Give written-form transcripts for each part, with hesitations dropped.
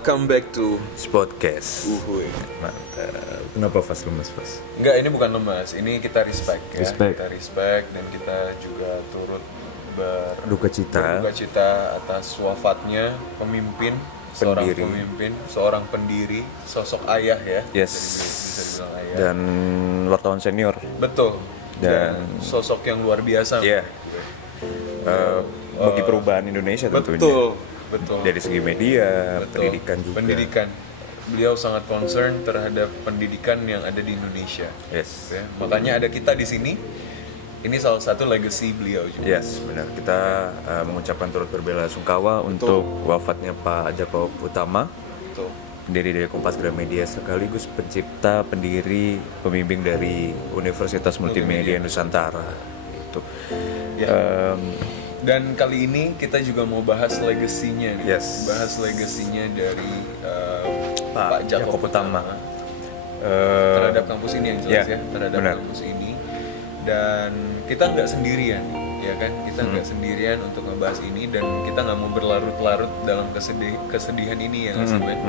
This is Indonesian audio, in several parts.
Welcome back to Podcast. Uhuy. Mantap. Kenapa Fas lemes, Fas? Enggak, ini bukan lemas. Ini kita respect ya. Respect. Kita respect dan kita juga turut Duka cita atas wafatnya pemimpin, seorang Pendiri. pemimpin, seorang pendiri, sosok ayah ya. Yes. Bisa dibilang ayah. Dan wartawan senior. Betul. Dan sosok yang luar biasa. Iya. Bagi perubahan Indonesia tentunya. Betul. Dari segi media, Betul. pendidikan juga. Pendidikan. Beliau sangat concern terhadap pendidikan yang ada di Indonesia. Yes. Ya, makanya ada kita di sini. Ini salah satu legacy beliau juga. Yes, benar. Kita mengucapkan turut berbela-sungkawa untuk wafatnya Pak Jakob Utama, Betul. pendiri dari Kompas Gramedia sekaligus pencipta, pendiri, pembimbing dari Universitas Multimedia Nusantara. Itu. Ya. Dan kali ini kita juga mau bahas legasinya nih. Yes. Bahas legasinya dari Pak Jakob Utama. Terhadap kampus ini yang jelas ya, terhadap benar. kampus ini. Dan kita nggak sendirian, ya kan? Kita nggak sendirian untuk ngebahas ini dan kita nggak mau berlarut-larut dalam kesedihan ini ya nggak sih, Ben?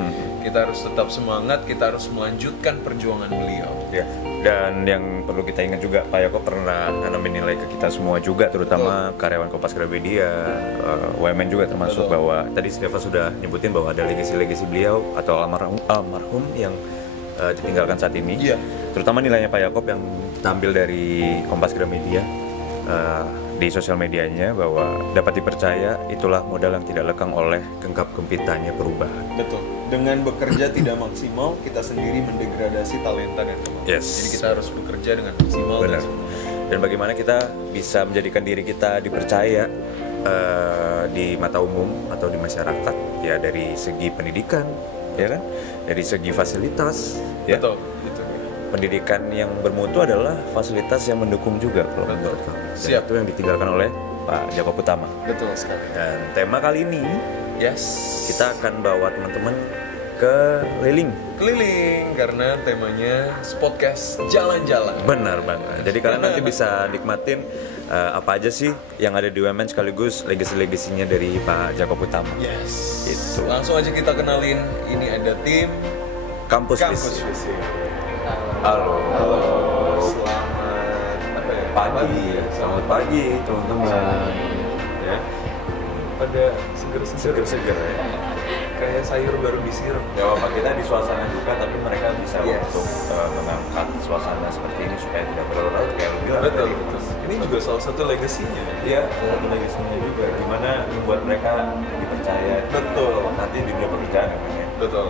Kita harus tetap semangat, kita harus melanjutkan perjuangan beliau. Ya. Dan yang perlu kita ingat juga, Pak Jakob pernah nanamin nilai ke kita semua juga, terutama karyawan Kompas Gramedia, UMN juga termasuk. Betul. Bahwa tadi Steva sudah nyebutin bahwa ada legasi beliau atau almarhum yang ditinggalkan saat ini. Iya. Terutama nilainya Pak Jakob yang tampil dari Kompas Gramedia di sosial medianya, bahwa dapat dipercaya itulah modal yang tidak lekang oleh genggam gempitanya perubahan. Betul. Dengan bekerja tidak maksimal, kita sendiri mendegradasi talenta dan kemampuan. Yes. Jadi kita harus bekerja dengan maksimal. Benar. Dan bagaimana kita bisa menjadikan diri kita dipercaya di mata umum atau di masyarakat, ya dari segi pendidikan, ya kan, dari segi fasilitas, ya. Betul. Itu. Pendidikan yang bermutu adalah fasilitas yang mendukung juga kalau menurut kamu. Dan Siap. itu yang ditinggalkan oleh Pak Jakob Utama. Betul sekali. Dan tema kali ini Yes. kita akan bawa teman-teman keliling karena temanya podcast jalan-jalan. Benar banget. Jadi kalian nanti bisa nikmatin apa aja sih yang ada di UMN sekaligus legasi-legasinya dari Pak Jakob Utama. Yes. Itu. Langsung aja kita kenalin. Ini ada tim Kampus Kampus Visit. Visit. Halo. Selamat apa ya? Pagi. Selamat pagi teman-teman. Ya. Pada seger-seger. Seger-seger ya. Kayak sayur baru disiram. Ya Bapak, kita di suasana juga, tapi mereka bisa Yes. untuk mengangkat suasana seperti ini supaya tidak berlarut kayak lu bilang Betul, tadi. betul. Ini juga salah satu legasinya. Iya, satu legasinya juga, gimana membuat mereka dipercaya. Betul. Nanti di dunia pekerjaan namanya. Betul.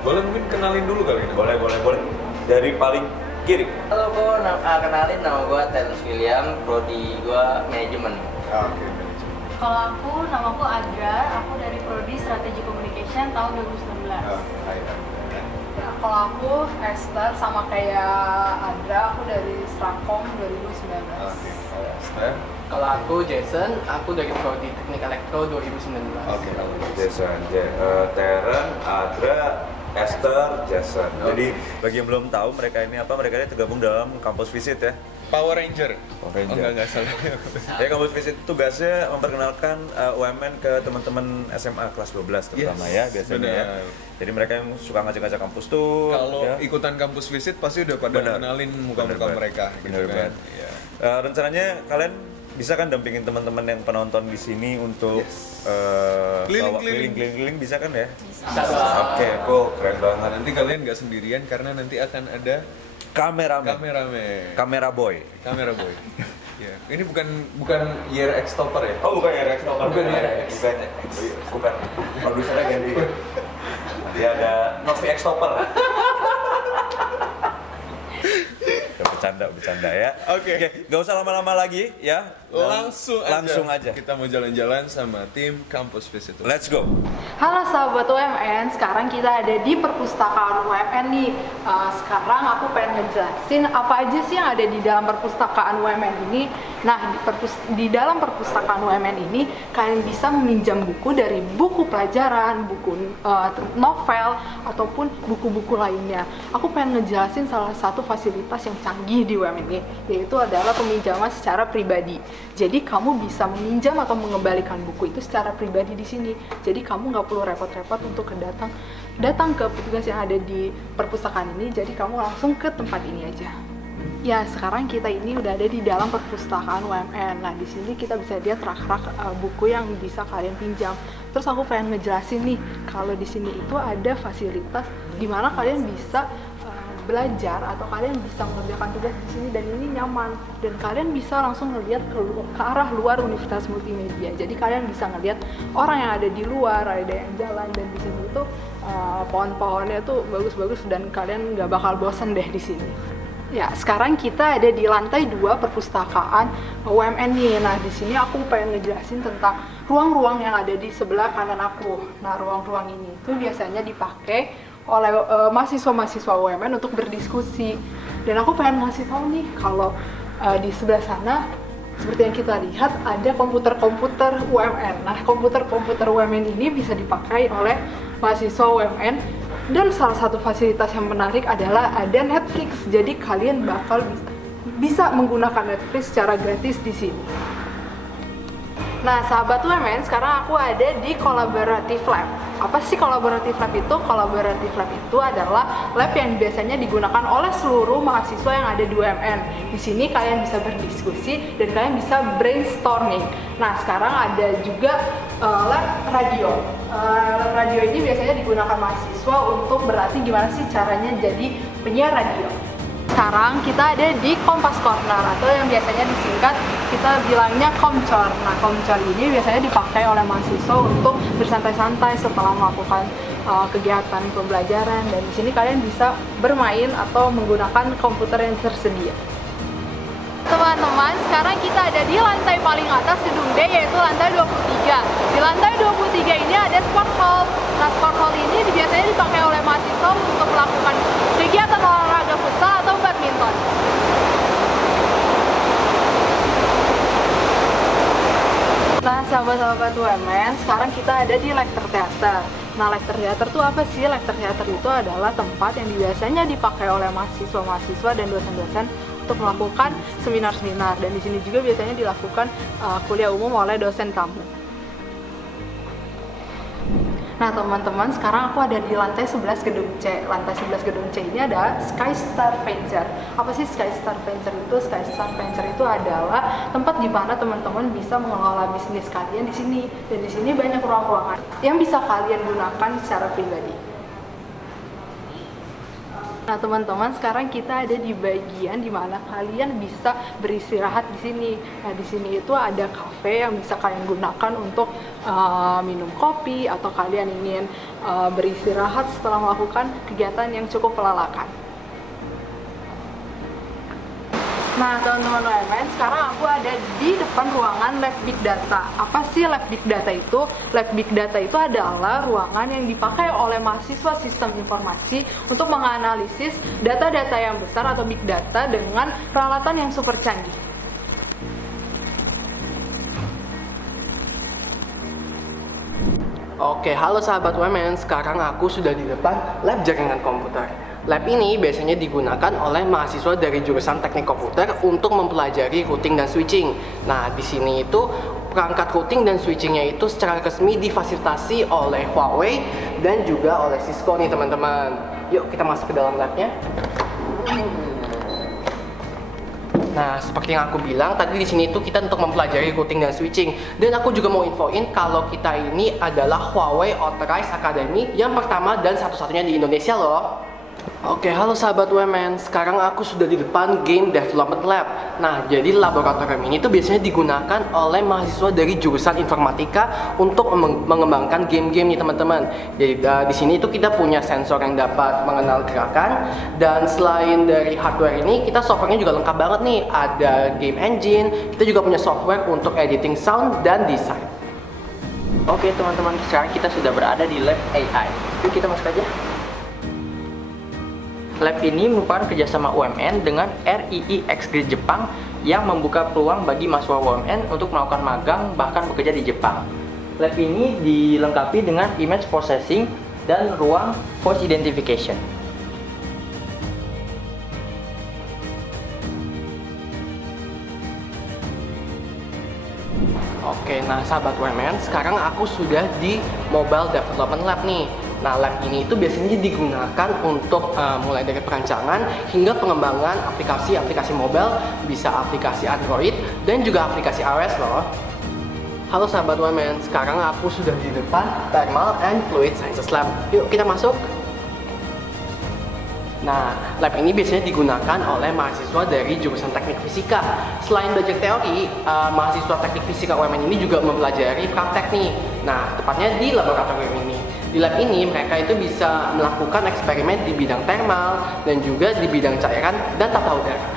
Boleh mungkin kenalin dulu kali ini. Boleh. Dari paling kiri. Halo, kenalin nama gue Terence William, prodi gue manajemen. Oke. Kalau nama aku Adra, aku dari Prodi Strategi Communication tahun 2019. Hai. Kalau aku Esther, sama kayak Adra, aku dari Strakom 2019. Oke. Kalau Esther. Kalau aku Jason, aku dari prodi Teknik Elektro 2019. Oke. Jason, Teren, Adra, Esther, Jason. Jadi bagi yang belum tahu mereka ini apa, mereka ini tergabung dalam Kampus Visit ya. Power Ranger. Power Ranger. Oh, enggak salah. Ya, Kampus Visit tugasnya memperkenalkan UMN ke teman-teman SMA kelas 12 terutama Yes, ya biasanya ya. benar. Jadi mereka yang suka ngajak-ngajak kampus tuh Kalau ya. ikutan kampus visit pasti udah pada Benar. kenalin muka-muka Benar, mereka benar gitu kan. banget. Iya. Rencananya kalian bisa kan dampingin teman-teman yang penonton di sini untuk bawa keliling-keliling bisa kan ya? Oke, cool, keren banget. Nanti kalian nggak sendirian karena nanti akan ada Kameramen. Kamera boy. kamera boy. Ya, ini bukan year X topper ya? Oh, bukan ya Rex Topper. Bukan ya, Rex. Bukan. Produsernya ganti. Nanti ada Novi X Topper. Bercanda ya. Oke. Gak usah lama-lama lagi ya. Langsung aja. Kita mau jalan-jalan sama tim Kampus Visit. Let's go. Halo sahabat UMN, sekarang kita ada di perpustakaan UMN nih. Sekarang aku pengen ngejelasin apa aja sih yang ada di dalam perpustakaan UMN ini. Nah, di dalam perpustakaan UMN ini kalian bisa meminjam buku dari buku pelajaran, buku novel, ataupun buku-buku lainnya. Aku pengen ngejelasin salah satu fasilitas yang canggih di UMN ini, yaitu adalah peminjaman secara pribadi. Jadi kamu bisa meminjam atau mengembalikan buku itu secara pribadi di sini. Jadi kamu nggak perlu repot-repot untuk datang ke petugas yang ada di perpustakaan ini. Jadi kamu langsung ke tempat ini aja. Ya, sekarang kita ini udah ada di dalam perpustakaan UMN. Nah, di sini kita bisa lihat rak-rak buku yang bisa kalian pinjam. Terus aku pengen ngejelasin nih, kalau di sini itu ada fasilitas di mana kalian bisa belajar atau kalian bisa mengerjakan tugas di sini, dan ini nyaman, dan kalian bisa langsung ngelihat ke arah luar Universitas Multimedia. Jadi kalian bisa ngelihat orang yang ada di luar, ada yang jalan, dan di sini itu pohon-pohonnya tuh bagus-bagus dan kalian nggak bakal bosan deh di sini. Ya, sekarang kita ada di lantai 2 perpustakaan UMN nih. Nah, di sini aku pengen ngejelasin tentang ruang-ruang yang ada di sebelah kanan aku. Nah, ruang-ruang ini itu biasanya dipakai oleh mahasiswa-mahasiswa UMN untuk berdiskusi. Dan aku pengen ngasih tahu nih, kalau di sebelah sana, seperti yang kita lihat, ada komputer-komputer UMN. Nah, komputer-komputer UMN ini bisa dipakai oleh mahasiswa UMN. Dan salah satu fasilitas yang menarik adalah ada Netflix. Jadi kalian bakal bisa menggunakan Netflix secara gratis di sini. Nah, sahabat UMN, sekarang aku ada di Collaborative Lab. Apa sih Collaborative Lab itu? Collaborative Lab itu adalah lab yang biasanya digunakan oleh seluruh mahasiswa yang ada di UMN. Di sini kalian bisa berdiskusi dan kalian bisa brainstorming. Nah, sekarang ada juga lab radio. Lab radio ini biasanya digunakan mahasiswa untuk berlatih gimana sih caranya jadi penyiar radio. Sekarang kita ada di Kompas Corner, atau yang biasanya disingkat kita bilangnya Komcor. Nah, Komcor ini biasanya dipakai oleh mahasiswa untuk bersantai-santai setelah melakukan kegiatan pembelajaran, dan di sini kalian bisa bermain atau menggunakan komputer yang tersedia. Teman-teman, sekarang kita ada di lantai paling atas gedung D, yaitu lantai 23. Di lantai 23 ini ada sport hall. Nah, sport hall ini biasanya dipakai oleh mahasiswa untuk melakukan kegiatan olahraga futsal atau badminton. Nah, sahabat-sahabat UMN, sekarang kita ada di Lecture Theater. Nah, Lecture Theater itu apa sih? Lecture Theater itu adalah tempat yang biasanya dipakai oleh mahasiswa-mahasiswa dan dosen-dosen untuk melakukan seminar-seminar, dan di sini juga biasanya dilakukan kuliah umum oleh dosen tamu. Nah, teman-teman, sekarang aku ada di lantai 11 gedung C. Lantai 11 gedung C ini ada Skystar Venture. Apa sih Skystar Venture itu? Skystar Venture itu adalah tempat di mana teman-teman bisa mengelola bisnis kalian di sini. Dan di sini banyak ruang-ruangan yang bisa kalian gunakan secara pribadi. Nah, teman-teman, sekarang kita ada di bagian dimana kalian bisa beristirahat di sini. Nah, di sini itu ada cafe yang bisa kalian gunakan untuk minum kopi, atau kalian ingin beristirahat setelah melakukan kegiatan yang cukup melelahkan. Nah, teman-teman UMN, sekarang aku ada di depan ruangan Lab Big Data. Apa sih Lab Big Data itu? Lab Big Data itu adalah ruangan yang dipakai oleh mahasiswa sistem informasi untuk menganalisis data-data yang besar atau Big Data dengan peralatan yang super canggih. Oke, halo sahabat UMN, sekarang aku sudah di depan lab jaringan komputer. Lab ini biasanya digunakan oleh mahasiswa dari jurusan teknik komputer untuk mempelajari routing dan switching. Nah, di sini itu perangkat routing dan switchingnya itu secara resmi difasilitasi oleh Huawei dan juga oleh Cisco nih, teman-teman. Yuk kita masuk ke dalam labnya. Nah, seperti yang aku bilang tadi, di sini itu kita untuk mempelajari routing dan switching. Dan aku juga mau infoin kalau kita ini adalah Huawei Authorized Academy yang pertama dan satu-satunya di Indonesia loh. Oke, halo sahabat UMN, sekarang aku sudah di depan Game Development Lab. Nah, jadi laboratorium ini tuh biasanya digunakan oleh mahasiswa dari jurusan informatika untuk mengembangkan game-game nih, teman-teman. Jadi di sini itu kita punya sensor yang dapat mengenal gerakan, dan selain dari hardware ini, kita softwarenya juga lengkap banget nih. Ada game engine, kita juga punya software untuk editing sound dan desain. Oke teman-teman, sekarang kita sudah berada di Lab AI. Yuk kita masuk aja. Lab ini merupakan kerjasama UMN dengan RII X-Grid Jepang yang membuka peluang bagi mahasiswa UMN untuk melakukan magang bahkan bekerja di Jepang. Lab ini dilengkapi dengan image processing dan ruang voice identification. Oke, nah sahabat UMN, sekarang aku sudah di Mobile Development Lab nih. Nah, lab ini itu biasanya digunakan untuk mulai dari perancangan hingga pengembangan aplikasi-aplikasi mobile, bisa aplikasi Android dan juga aplikasi iOS loh. Halo sahabat UMN, sekarang aku sudah di depan Thermal and Fluid Sciences Lab. Yuk kita masuk. Nah, lab ini biasanya digunakan oleh mahasiswa dari jurusan teknik fisika. Selain belajar teori, mahasiswa teknik fisika UMN ini juga mempelajari praktek nih. Nah, tepatnya di laboratorium ini. Di lab ini mereka itu bisa melakukan eksperimen di bidang thermal dan juga di bidang cairan dan tata udara.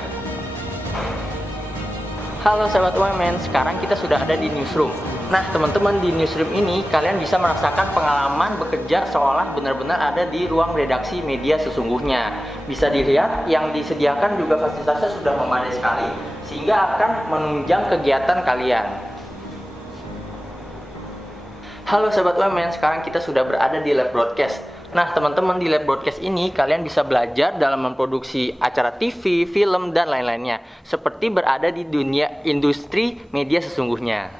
Halo sahabat UMN, sekarang kita sudah ada di newsroom. Nah teman-teman, di newsroom ini kalian bisa merasakan pengalaman bekerja seolah benar-benar ada di ruang redaksi media sesungguhnya. Bisa dilihat yang disediakan juga fasilitasnya sudah memadai sekali, sehingga akan menunjang kegiatan kalian. Halo sahabat UMN, sekarang kita sudah berada di lab broadcast. Nah teman-teman, di lab broadcast ini kalian bisa belajar dalam memproduksi acara TV, film, dan lain-lainnya, seperti berada di dunia industri media sesungguhnya.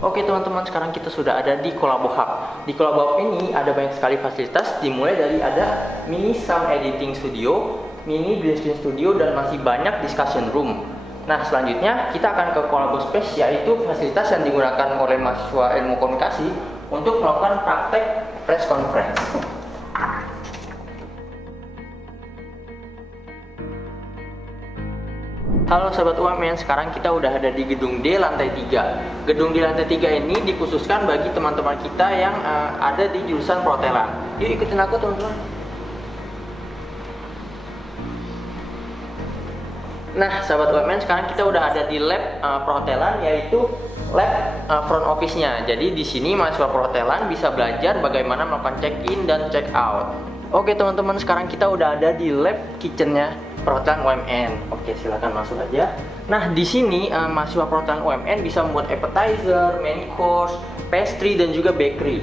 Oke teman-teman, sekarang kita sudah ada di Kolabo Hub. Di Kolabo Hub ini ada banyak sekali fasilitas, dimulai dari ada mini sound editing studio, mini green screen studio, dan masih banyak discussion room. Nah selanjutnya kita akan ke Kolabo Space, yaitu fasilitas yang digunakan oleh mahasiswa ilmu komunikasi untuk melakukan praktek press conference. Halo sahabat UMN, sekarang kita udah ada di gedung D lantai 3. Gedung D lantai 3 ini dikhususkan bagi teman-teman kita yang ada di jurusan perhotelan. Yuk ikutin aku teman-teman. Nah sahabat UMN, sekarang kita udah ada di lab perhotelan, yaitu lab front office-nya. Jadi di sini mahasiswa perhotelan bisa belajar bagaimana melakukan check-in dan check-out. Oke teman-teman, sekarang kita udah ada di lab kitchen-nya perhotelan UMN. Oke, silakan masuk aja. Nah, di sini mahasiswa perhotelan UMN bisa membuat appetizer, main course, pastry, dan juga bakery.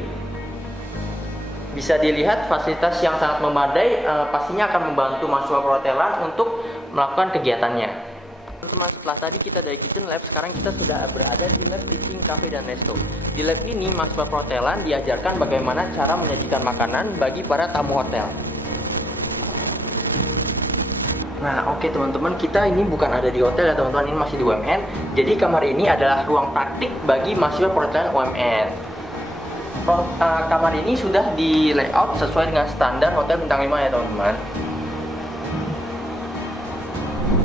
Bisa dilihat fasilitas yang sangat memadai, pastinya akan membantu mahasiswa perhotelan untuk melakukan kegiatannya. Teman-teman, setelah tadi kita dari kitchen lab, sekarang kita sudah berada di lab teaching cafe dan resto. Di lab ini mahasiswa perhotelan diajarkan bagaimana cara menyajikan makanan bagi para tamu hotel. Nah oke teman-teman, kita ini bukan ada di hotel ya teman-teman, ini masih di UMN. Jadi kamar ini adalah ruang praktik bagi mahasiswa perhotelan UMN. Kamar ini sudah di layout sesuai dengan standar hotel bintang 5 ya teman-teman.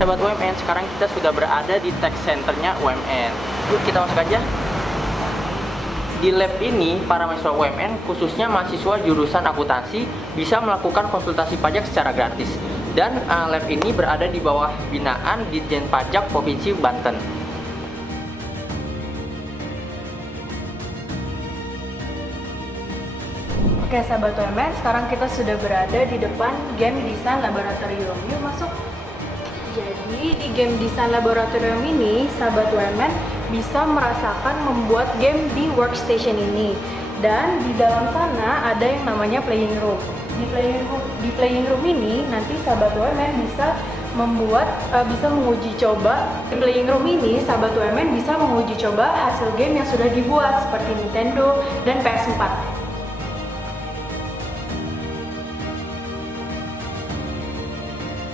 Sahabat UMN, sekarang kita sudah berada di tech centernya UMN. Yuk kita masuk aja. Di lab ini, para mahasiswa UMN, khususnya mahasiswa jurusan akuntansi, bisa melakukan konsultasi pajak secara gratis. Dan lab ini berada di bawah binaan Ditjen Pajak Provinsi Banten. Oke sahabat UMN, sekarang kita sudah berada di depan Game Design Laboratorium. Yuk masuk. Jadi di Game Design Laboratorium ini, sahabat UMN bisa merasakan membuat game di workstation ini. Dan di dalam sana ada yang namanya playing room. Di playing room ini nanti sahabat UMN bisa bisa menguji coba. Di playing room ini sahabat UMN bisa menguji coba hasil game yang sudah dibuat seperti Nintendo dan PS4.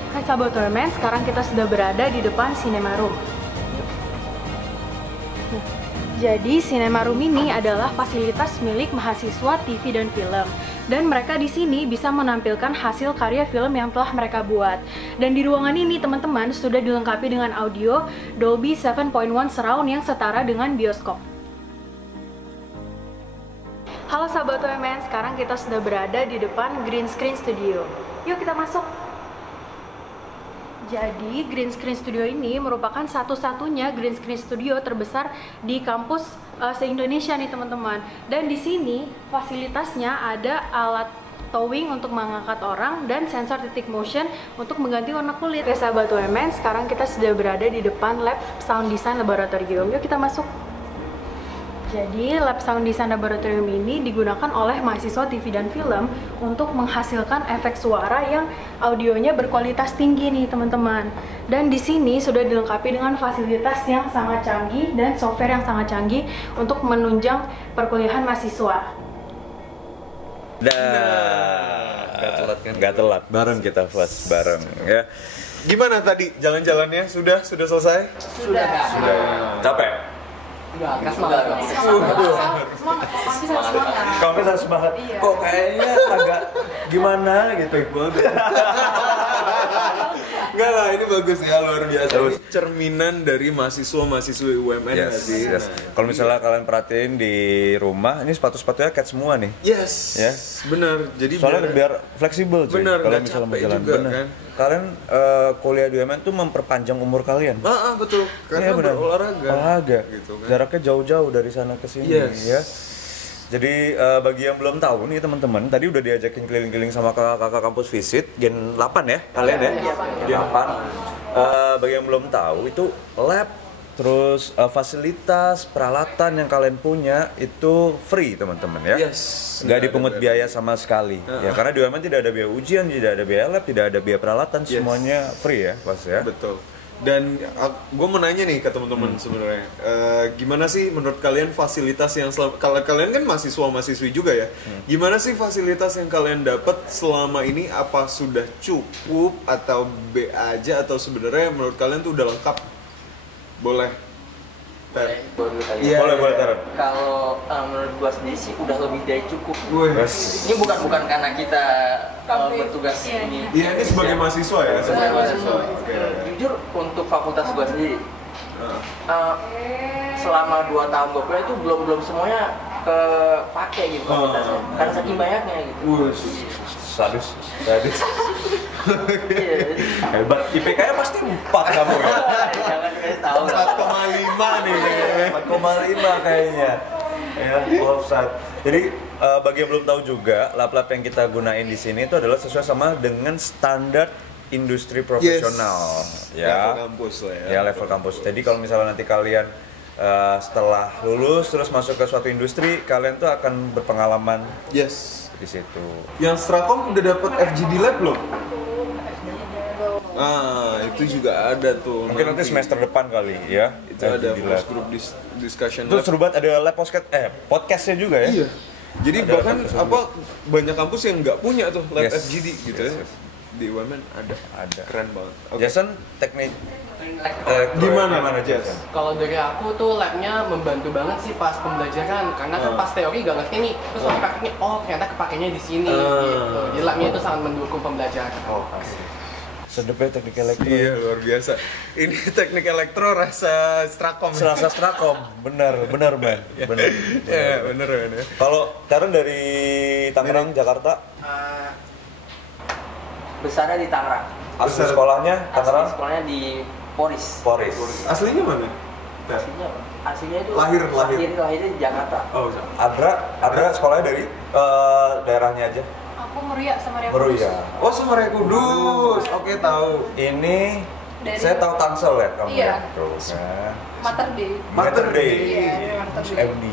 Hai sahabat UMN, sekarang kita sudah berada di depan Cinema Room. Jadi Cinema Room ini adalah fasilitas milik mahasiswa TV dan film. Dan mereka di sini bisa menampilkan hasil karya film yang telah mereka buat. Dan di ruangan ini teman-teman sudah dilengkapi dengan audio Dolby 7.1 surround yang setara dengan bioskop. Halo sahabat UMN, sekarang kita sudah berada di depan Green Screen Studio. Yuk kita masuk. Jadi Green Screen Studio ini merupakan satu-satunya Green Screen Studio terbesar di kampus se-Indonesia nih teman-teman. Dan di sini fasilitasnya ada alat towing untuk mengangkat orang dan sensor titik motion untuk mengganti warna kulit. Oke sahabat UMN, sekarang kita sudah berada di depan lab Sound Design Laboratorium. Yuk kita masuk. Jadi, Lab Sound Design Laboratorium ini digunakan oleh mahasiswa TV dan film untuk menghasilkan efek suara yang audionya berkualitas tinggi nih, teman-teman. Dan di sini sudah dilengkapi dengan fasilitas yang sangat canggih dan software yang sangat canggih untuk menunjang perkuliahan mahasiswa. Nggak telat kan? Nggak telat. Bareng kita Fas, bareng ya. Gimana tadi jalan-jalannya? Sudah selesai? Sudah. Capek? Enggak, semangat. Kamu bisa semangat. Kok kayaknya agak gimana gitu. Enggak lah, ini bagus ya, luar biasa. Ini cerminan dari mahasiswa-mahasiswi UMN nggak sih? Yes. Kalau misalnya kalian perhatiin di rumah, ini sepatu-sepatunya cat semua nih. Yes. Ya. Benar. Jadi Soalnya biar fleksibel cuy. Bener, Kalau nggak misalnya mau capek jalan juga, bener. kan? Kalian kuliah di UMN tuh memperpanjang umur kalian. betul. Karena Iya, benar. berolahraga. Gitu kan. Jaraknya jauh-jauh dari sana ke sini Yes. ya. Jadi bagi yang belum tahu nih teman-teman, tadi udah diajakin keliling-keliling sama kakak kampus visit Gen 8 ya, kalian ya? Gen 8. Bagi yang belum tahu itu lab, terus fasilitas, peralatan yang kalian punya itu free teman-teman ya. Yes. Nggak dipungut biaya sama sekali. Ya karena di UMN tidak ada biaya ujian, tidak ada biaya lab, tidak ada biaya peralatan, semuanya free ya, Mas ya. Betul. Dan gue mau nanya nih ke teman-teman sebenarnya, gimana sih menurut kalian fasilitas yang kalau kalian kan mahasiswa-mahasiswi juga ya, gimana sih fasilitas yang kalian dapat selama ini? Apa sudah cukup atau B aja, atau sebenarnya menurut kalian tuh udah lengkap? Boleh. Iya. Boleh Taran. Kalau menurut gua sendiri sih udah lebih dari cukup. Yes. Ini bukan karena kita bertugas ini. Iya, ini sebagai mahasiswa ya. Sebagai mahasiswa. Oke. Jujur untuk fakultas gua sendiri, selama 2 tahun gua kuliah itu belum semuanya kepake gitu fasilitasnya. Karena saking banyaknya gitu. Sadis. Iya, jadi Hebat. IPK-nya pasti 4 kamu ya. jangan dikasih tahu. 4,5 nih kayaknya. 4,5 kayaknya. Ya, offside. Jadi bagi yang belum tahu juga, lab-lab yang kita gunain di sini itu adalah sesuai sama dengan standar industri profesional. Ya. Level kampus lah ya. Ya, level kampus. Jadi kalau misalnya nanti kalian setelah lulus terus masuk ke suatu industri, kalian tuh akan berpengalaman Yes. di situ. Yang Strakom udah dapat FGD Lab belum? Itu juga ada tuh. Mungkin nanti semester depan kali ya. itu ada FGD Lab. post group discussion Terus lab. seru banget ada lab podcastnya juga ya. Iya. Jadi Ada bahkan podcast banyak kampus yang nggak punya tuh lab Yes. FGD gitu Yes, ya. yes. Di UMN ada. Keren banget. Oke. Jason teknik Gimana Jess? Kalau dari aku tuh labnya membantu banget sih pas pembelajaran, karena kan pas teori gak ngerti nih, terus pas praktiknya ternyata kepakainya di sini gitu. Jadi labnya itu sangat mendukung pembelajaran. Sedep ya teknik elektro. Iya, luar biasa. Ini teknik elektro rasa Strakom. Selasa Strakom, benar man. Benar. Iya, bener. Kalau Taran dari Tangerang, Jakarta, Besarnya di Tangerang. asli sekolahnya Tangerang, Asli sekolahnya di Poris. Aslinya mana? Aslinya itu lahirnya di Jakarta. Oh, Adra sekolahnya dari daerahnya aja. Aku Meruya sama Ria Meruya. Oh, sama Raya Kudus. Oke, tahu. Ini Dari- saya tahu Tangsel ya kamu Iya. ya. Tuh, kan. Mater Day. Mater Day. Iya, Mater Day. MD.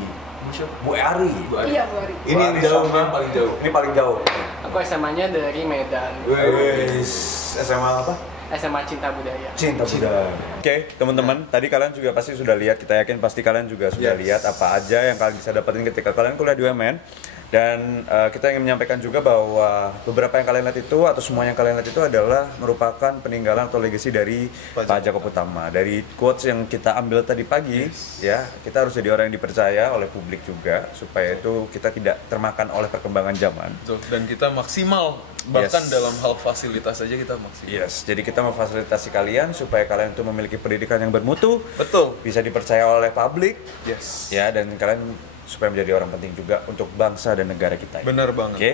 Bu Ari. Iya, Bu Ari. Ini yang jauh kan, paling jauh. Ini paling jauh. Aku SMA-nya dari Medan, Wis, SMA apa? SMA Cinta Budaya. Cinta budaya. Oke, teman-teman, tadi kalian juga pasti sudah lihat, kita yakin pasti kalian juga sudah lihat apa aja yang kalian bisa dapetin ketika kalian kuliah di UMN. Dan kita ingin menyampaikan juga bahwa beberapa yang kalian lihat itu atau semua yang kalian lihat itu adalah merupakan peninggalan atau legacy dari Pak Jakob Utama. Dari quotes yang kita ambil tadi pagi, ya, kita harus jadi orang yang dipercaya oleh publik juga supaya itu kita tidak termakan oleh perkembangan zaman. Betul. Dan kita maksimal, bahkan Yes. dalam hal fasilitas aja kita maksimal. Yes, jadi kita memfasilitasi kalian supaya kalian itu memiliki pendidikan yang bermutu, Betul. bisa dipercaya oleh publik, Yes. ya, dan kalian supaya menjadi orang penting juga untuk bangsa dan negara kita. Benar banget. Oke,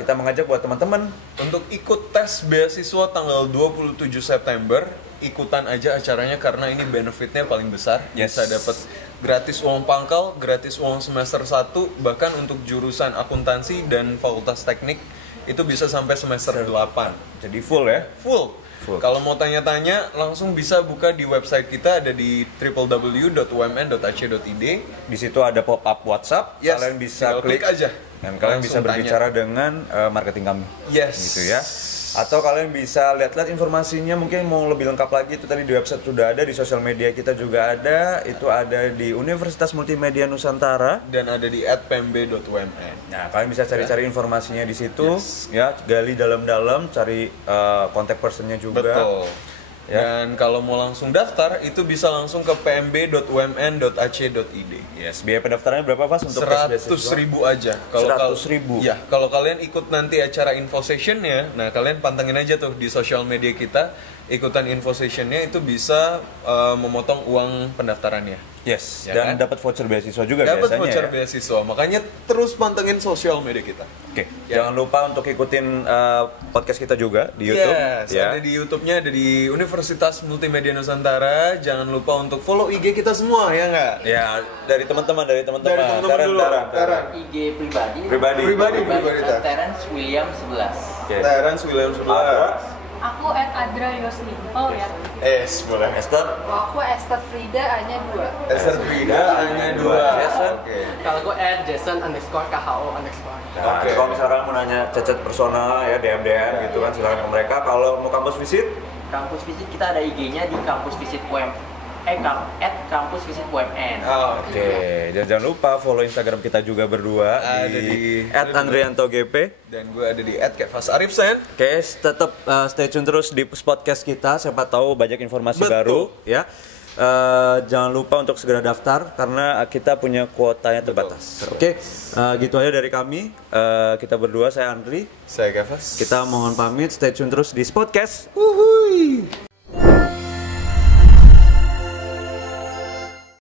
kita mengajak buat teman-teman Untuk ikut tes beasiswa tanggal 27 September, ikutan aja acaranya karena ini benefitnya paling besar. Yes. Bisa dapat gratis uang pangkal, gratis uang semester 1, bahkan untuk jurusan akuntansi dan fakultas teknik itu bisa sampai semester 8. jadi full ya. Full. Full. Kalau mau tanya-tanya langsung bisa buka di website kita, ada di www.umn.ac.id. Di situ ada pop-up WhatsApp, Yes, kalian bisa tinggal klik aja. dan kalian bisa Langsung berbicara dengan marketing kami. Yes. Gitu ya. Atau kalian bisa lihat-lihat informasinya, mungkin mau lebih lengkap lagi itu tadi di website sudah ada, di sosial media kita juga ada, itu ada di Universitas Multimedia Nusantara. Dan ada di @pmb.umn. Nah, kalian bisa cari-cari informasinya di situ, ya, gali dalam-dalam, cari contact personnya juga. Betul. Ya. Dan kalau mau langsung daftar itu bisa langsung ke pmb.umn.ac.id. Yes, biaya pendaftarannya berapa Pas untuk tes beasiswa? 100.000 aja. 100.000. Ya, kalau kalian ikut nanti acara info sessionnya, nah kalian pantengin aja tuh di sosial media kita, ikutan info sessionnya itu bisa memotong uang pendaftarannya. Yes, Ya dan kan? dapat voucher beasiswa juga Dapat biasanya voucher ya. beasiswa, makanya terus pantengin sosial media kita. Oke, Ya. jangan lupa untuk ikutin podcast kita juga di YouTube. Yes, Ya. ada di YouTube-nya, ada di Universitas Multimedia Nusantara. Jangan lupa untuk follow IG kita semua, ya nggak? Ya, dari teman-teman. Dari teman-teman dulu. Taran. IG pribadi. Pribadi. Terence William 11. Oke. Terence William Subla. Aku @Adra Yosni. Oh ya. Boleh. Esther, Aku Esther Frida hanya 2. Esther Frida hanya 2. Jason. Oke. Kalau gue @Jason_KHO_. Nah, Oke. kalau misalkan mau nanya cacat personal ya DM gitu kan silakan ke mereka. Kalau mau kampus visit, Kampus Visit kita ada IG-nya di Kampus Visit @Kampus Visit UMN. oke. Dan jangan lupa follow Instagram kita juga berdua Ada di- @andriantogp. Dan gue ada di @kevasarifsen. Oke, tetap stay tune terus di podcast kita. Siapa tahu banyak informasi Betul. baru ya. Jangan lupa untuk segera daftar karena kita punya kuotanya terbatas. Oke, gitu aja dari kami. Kita berdua, saya Andri. Saya Kevas. Kita mohon pamit. Stay tune terus di podcast. Wuhui.